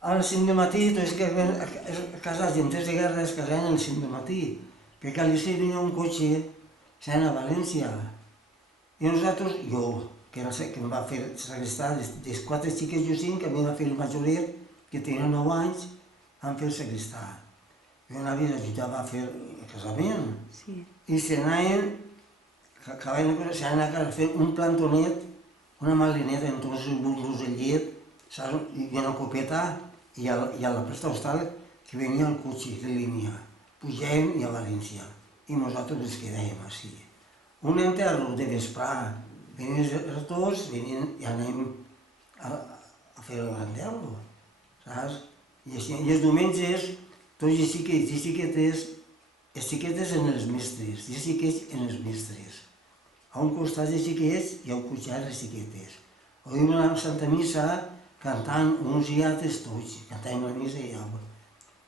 a les 5 del matí, tots que a casa gent de guerra es casaven a les 5 del matí, perquè a les 6 venia un cotxe, s'anava a València. I nosaltres, jo, que em va fer segrestar, les 4 xiques i jo 5, que a mi em va fer el majoret, que tenia 9 anys, em fer segrestar. Jo anava i ajudava a fer el casament. I s'anaven a fer un plantonet, una malineta, entonces un rosellet, i una copeta, i a la presta hostal que venia el cotxe de línia. Pujàvem i a València, i nosaltres ens quedàvem així. Un nen té arròs de vesprà, venien els dos, venien i anàvem a fer el grandello, saps? I els diumenges, tots els xiquets i xiquetes, els xiquetes en els mestres, i els xiquets en els mestres. A un costat de xiquets i a un costat de xiquetes. Oïm la Santa Missa cantant uns i altres tots, cantàvem la missa i algo.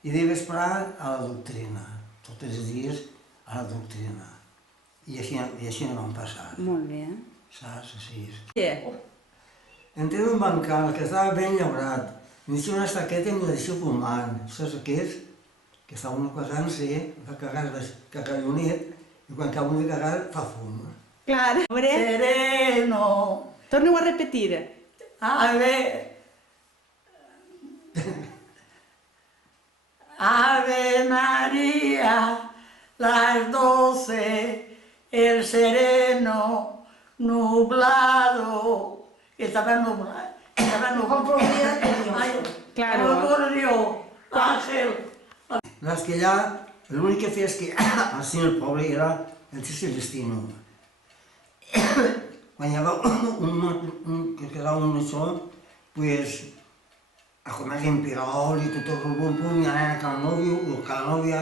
I de vesprà a la doctrina, tots els dies a la doctrina. I així no vam passar. Molt bé. Saps? Així és. Què? Entrem un bancal que estava ben llaurat, inicia una estaqueta i em deixa fumant. Saps què és? Que està un cagant-se, fa cagar cacallonet, i quan acaba de cagar fa fum. Clar. Sereno. Torneu a repetir. Ave María, las 12, el sereno, nublado. Estaba nublado. Claro. Ángel. És que allà, l'únic que feia és que així el poble era el Celestino. Quan hi havia que quedava un això, pues, a comer en pirol y todo el pum y a la novio o la novia,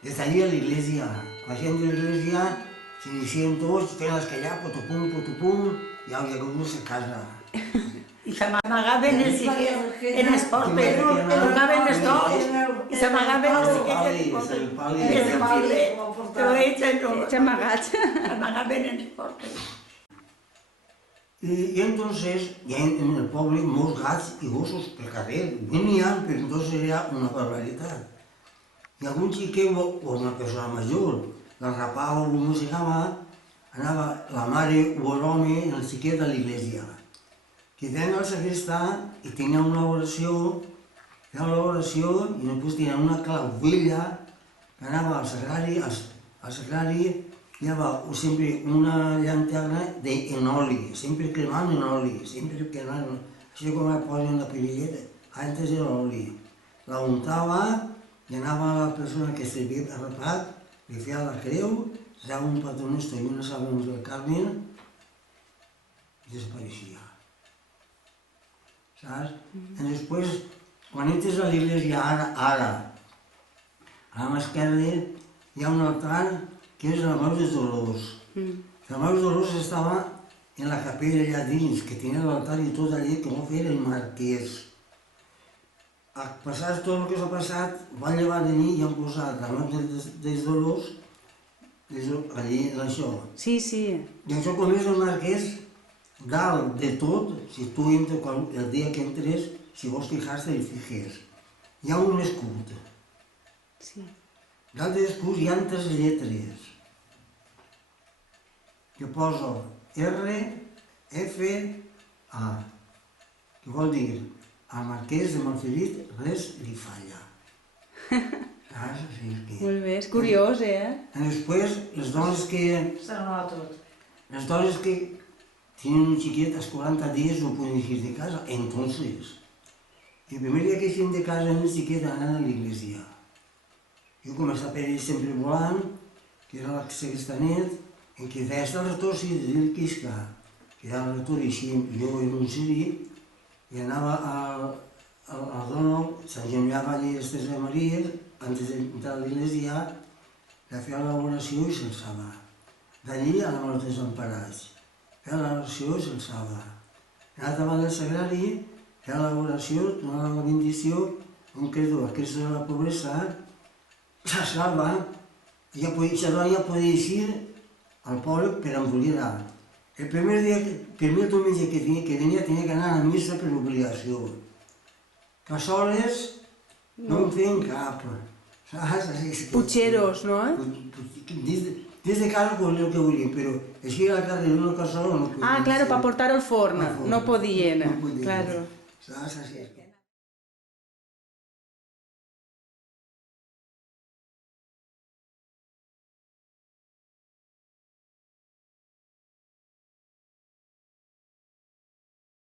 desde allí a la iglesia. La gent de la iglesia s'inicien tots, feien l'escallar, potopum, i havia que a casa. I s'amagaven els xiquets en els portes, tocaven els tots i s'amagaven els xiquets El pali. Però ells no, Amagats. s'amagaven en els portes. Y entonces, ya en el pueblo, molts gats i gossos pel carrer. Venían, pero entonces era una barbaridad. Y algún xiquet o una persona mayor la rapava o lo mosegava, anava la mare o l'home, el xiquet a l'església. Que feien al sagristà i tenia una oració, feia l'oració i després tenia una clauvilla que anava al sagrari, lleva sempre una llanterna en oli, sempre cremant en oli, sempre cremant, així com la posen en la perilleta, antes era oli. La untava i anava a la persona que s'havia arrapat, li feia la creu, dava un patonesto i unes sabons del Carmen i desapareixia. Saps? I després, quan entres a l'església ara, a la mà esquerra hi ha un altar que és la Mare dels Dolors. La Mare dels Dolors estava en la capella allà dins, que tenia l'altar i tot allà, com ho feia el marquès. A passar tot el que s'ha passat, van llevar de nit i han posat la Mare dels Dolors allà, això. Sí. I això com és el marquès, dalt de tot, si tu entres el dia que entres, si vols fijar-te, hi fijes. Hi ha un escut. Sí. Dalt de l'escut hi ha 3 lletres. Que poso R, F, A. Que vol dir, al marquès de Montferrit res li falla. Saps? Molt bé, és curiós, I després, les dones que tienen un xiquet, als 40 dies no poden eixir de casa. Entonces, el primer dia que eixim de casa amb el xiquet anant a l'església. Jo començava per ell sempre volant, que era la segrestanet, en què feia estar el retor i dir el quisca. Que era el retor i així, jo en un siri, i anava al dono, s'engenyava allà les 3 Maries, antes d'entrar a l'església, la feia l'oració i s'alçava. D'allí anava als desemparats. Feia l'oració i s'alçava. Anava davant del sagrari, feia l'oració, donava la bendició, un credo a Cristo de la pobresa, s'alçava i ja podia eixir al poble per embolir-la. El primer diumenge que venia tenia que anar a la missa per obligació. cassoles no en feien cap, saps? Pucheros, no? Des de casa podien el que volien, però així a la casa en una cassola no podien. Ah, claro, para portar al forno. No podien. No podien. Claro. Saps? Així és que